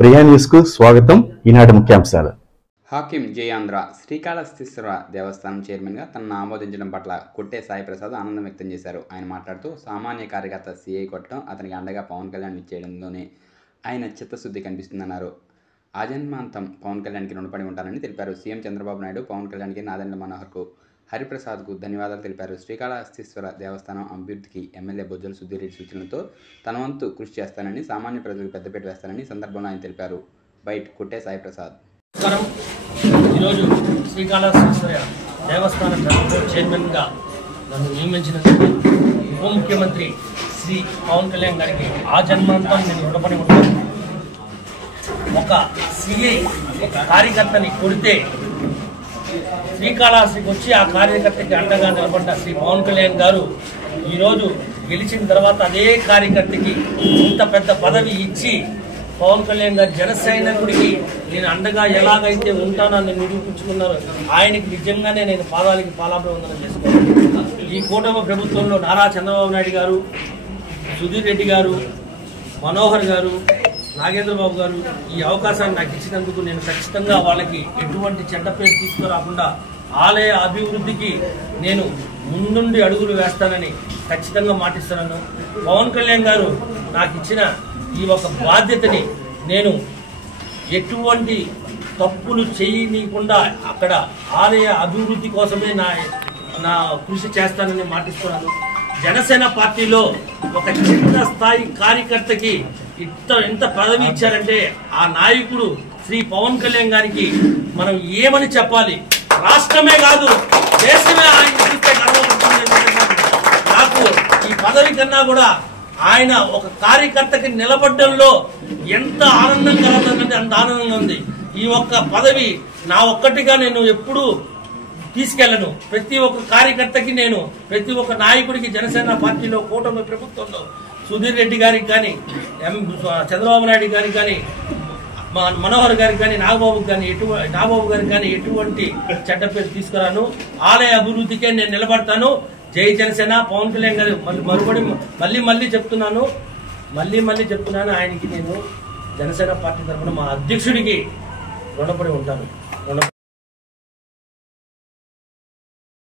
Priya news కు స్వాగతం. ఈనాటి ముఖ్యాంశాలు. హాకిం జయాంధ్ర శ్రీకాళహస్తీశ్వర దేవస్థానం చైర్మన్గా తనను ఆమోదించడం పట్ల కొట్టే సాయి ప్రసాద్ ఆనందం వ్యక్తం చేశారు. ఆయన మాట్లాడుతూ సామాన్య కార్యకర్త సిఐ కొట్టడం, అతనికి అండగా పవన్ కళ్యాణ్ ఇచ్చేయడంలోనే ఆయన చిత్తశుద్ధి కనిపిస్తుందన్నారు. ఆజన్మాంతం పవన్ కళ్యాణ్కి రుణపడి ఉంటారని తెలిపారు. సీఎం చంద్రబాబు నాయుడు, పవన్ కళ్యాణ్కి, నాదెండ్ల మనోహర్కు, హరిప్రసాద్కు ధన్యవాదాలు తెలిపారు. శ్రీకాళహస్తీశ్వర దేవస్థానం అభివృద్ధికి ఎమ్మెల్యే బొజ్జల సుధీర్ సూచనలతో తన వంతు కృషి చేస్తానని, సామాన్య ప్రజలకు పెద్దపీట వేస్తానని సందర్భంలో ఆయన తెలిపారు. బైట్ కొట్టే సాయి ప్రసాద్. ఈరోజు శ్రీకాళహస్తీశ్వర దేవస్థాన చైర్మన్గా నన్ను నియమించినందుకు ఉప ముఖ్యమంత్రి శ్రీ పవన్ కళ్యాణ్ గారికి ఆ జన్మాంతం నేను రుణపడి ఉంటాను. ఒక సిఐ ఒక కార్యకర్తని కొడితే శ్రీకాళహస్తికి వచ్చి ఆ కార్యకర్తకి అండగా నిలబడ్డ శ్రీ పవన్ కళ్యాణ్ గారు ఈరోజు గెలిచిన తర్వాత అదే కార్యకర్తకి ఇంత పెద్ద పదవి ఇచ్చి పవన్ కళ్యాణ్ గారు జన సైనికుడికి నేను అండగా ఎలాగైతే ఉంటానని నిరూపించుకున్నారు. ఆయనకి నిజంగానే నేను పాదాలకి పాలాభివందనం చేసుకున్నాను. ఈ కూటమి ప్రభుత్వంలో నారా చంద్రబాబు నాయుడు గారు, సుధీర్ రెడ్డి గారు, మనోహర్ గారు, నాగేంద్రబాబు గారు ఈ అవకాశాన్ని నాకు ఇచ్చినందుకు నేను ఖచ్చితంగా వాళ్ళకి ఎటువంటి చెడ్డ పేరు తీసుకురాకుండా ఆలయ అభివృద్ధికి నేను ముందుండి అడుగులు వేస్తానని ఖచ్చితంగా మాటిస్తున్నాను. పవన్ కళ్యాణ్ గారు నాకు ఇచ్చిన ఈ ఒక బాధ్యతని నేను ఎటువంటి తప్పులు చేయనీయకుండా అక్కడ ఆలయ అభివృద్ధి కోసమే నా కృషి చేస్తానని మాటిస్తున్నాను. జనసేన పార్టీలో ఒక చిన్న స్థాయి కార్యకర్తకి ఇంత పదవి ఇచ్చారంటే ఆ నాయకుడు శ్రీ పవన్ కళ్యాణ్ గారికి మనం ఏమని చెప్పాలి? రాష్ట్రమే కాదు, దేశమే ఆయన చూస్తే గర్వపడుతుంది. నాకు ఈ పదవి కన్నా కూడా ఆయన ఒక కార్యకర్తకి నిలబడ్డంలో ఎంత ఆనందం కలుగుతుందంటే అంత ఆనందంగా ఉంది. ఈ ఒక్క పదవి నా ఒక్కటిగా నేను ఎప్పుడూ తీసుకెళ్లను. ప్రతి ఒక్క కార్యకర్తకి నేను, ప్రతి ఒక్క నాయకుడికి జనసేన పార్టీలో కూటమి ప్రభుత్వంలో సుధీర్ రెడ్డి గారికి కానీ, చంద్రబాబు నాయుడు గారికి కానీ, మనోహర్ గారికి కానీ, నాగబాబు గారికి కానీ ఎటువంటి చెడ్డ పేరు తీసుకురాను. ఆలయ అభివృద్ధికే నేను నిలబడతాను. జై జనసేన. పవన్ కళ్యాణ్ గారు మళ్ళీ చెప్తున్నాను, ఆయనకి నేను జనసేన పార్టీ తరఫున మా అధ్యక్షుడికి రుణపడి ఉంటాను.